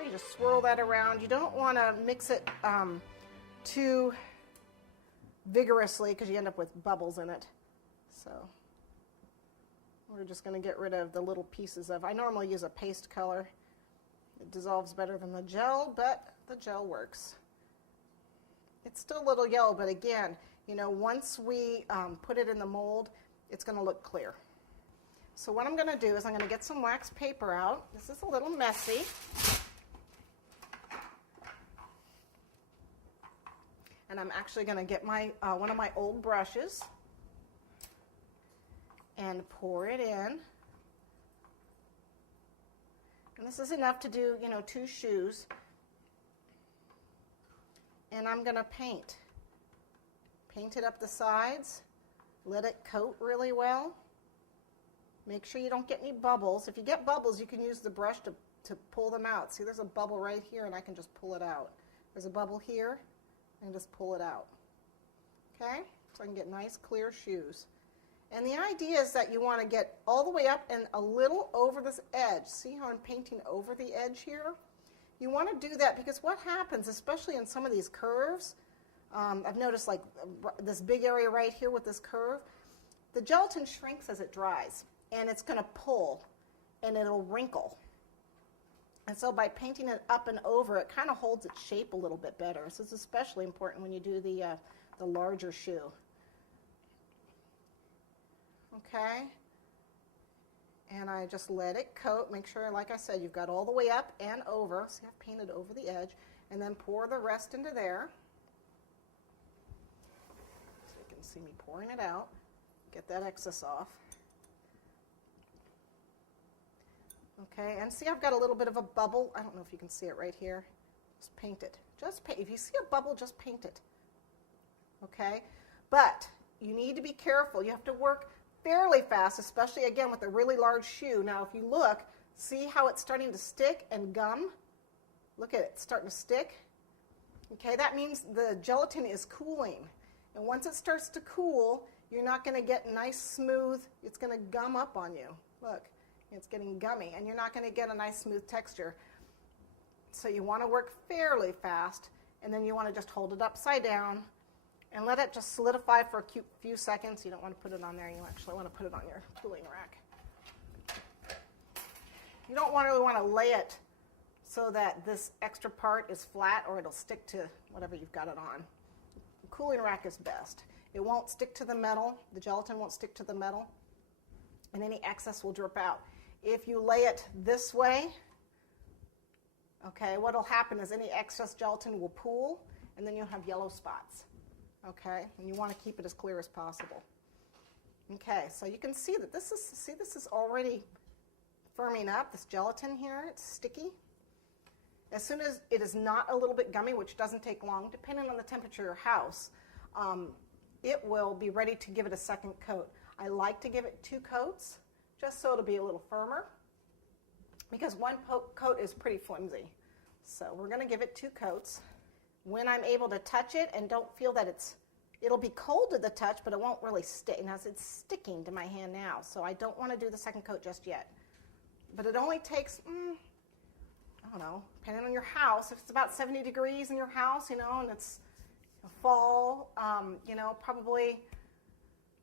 So you just swirl that around. You don't want to mix it too vigorously because you end up with bubbles in it. So we're just going to get rid of the little pieces of, I normally use a paste color. It dissolves better than the gel, but the gel works. It's still a little yellow, but again, you know, once we put it in the mold, it's going to look clear. So what I'm going to do is I'm going to get some wax paper out. This is a little messy. And I'm actually going to get my one of my old brushes and pour it in. And this is enough to do, you know, 2 shoes. And I'm going to paint. Paint it up the sides. Let it coat really well. Make sure you don't get any bubbles. If you get bubbles, you can use the brush to pull them out. See, there's a bubble right here, and I can just pull it out. There's a bubble here, and just pull it out. Okay? So I can get nice, clear shoes. And the idea is that you want to get all the way up and a little over this edge. See how I'm painting over the edge here? You want to do that because what happens, especially in some of these curves, I've noticed like this big area right here with this curve, the gelatin shrinks as it dries, and it's going to pull, and it'll wrinkle. And so by painting it up and over, it kind of holds its shape a little bit better. This is especially important when you do the larger shoe. Okay? And I just let it coat. Make sure, like I said, you've got all the way up and over. See, I've painted over the edge. And then pour the rest into there. So you can see me pouring it out. Get that excess off. Okay, and see I've got a little bit of a bubble. I don't know if you can see it right here. Just paint it. Just paint. If you see a bubble, just paint it. Okay? But you need to be careful. You have to work fairly fast, especially, again, with a really large shoe. Now, if you look, see how it's starting to stick and gum? Look at it. It's starting to stick. Okay, that means the gelatin is cooling. And once it starts to cool, you're not going to get nice, smooth. It's going to gum up on you. Look. It's getting gummy, and you're not going to get a nice smooth texture. So you want to work fairly fast, and then you want to just hold it upside down and let it just solidify for a few seconds. You don't want to put it on there. You actually want to put it on your cooling rack. You don't really want to lay it so that this extra part is flat, or it'll stick to whatever you've got it on. The cooling rack is best. It won't stick to the metal. The gelatin won't stick to the metal, and any excess will drip out. If you lay it this way, okay, what will happen is any excess gelatin will pool, and then you'll have yellow spots, okay? And you want to keep it as clear as possible. Okay, so you can see that this is already firming up, this gelatin here. It's sticky. As soon as it is not a little bit gummy, which doesn't take long, depending on the temperature of your house, it will be ready to give it a second coat. I like to give it 2 coats, just so it'll be a little firmer, because one coat is pretty flimsy. So we're going to give it 2 coats. When I'm able to touch it and don't feel that it'll be cold to the touch, but it won't really stick. Now it's sticking to my hand now, so I don't want to do the second coat just yet. But it only takes, I don't know, depending on your house, if it's about 70 degrees in your house, you know, and it's fall, you know, probably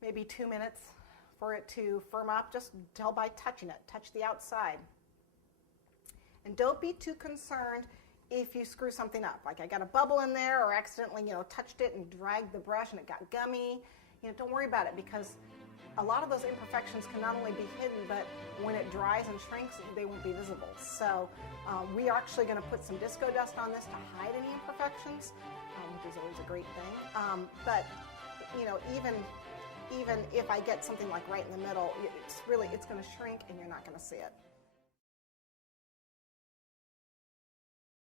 maybe 2 minutes for it to firm up. Just tell by touching it. Touch the outside. And don't be too concerned if you screw something up. Like I got a bubble in there, or accidentally, you know, touched it and dragged the brush and it got gummy. You know, don't worry about it, because a lot of those imperfections can not only be hidden, but when it dries and shrinks, they won't be visible. So we are actually going to put some disco dust on this to hide any imperfections, which is always a great thing. But you know, even if I get something like right in the middle, it's going to shrink and you're not going to see it.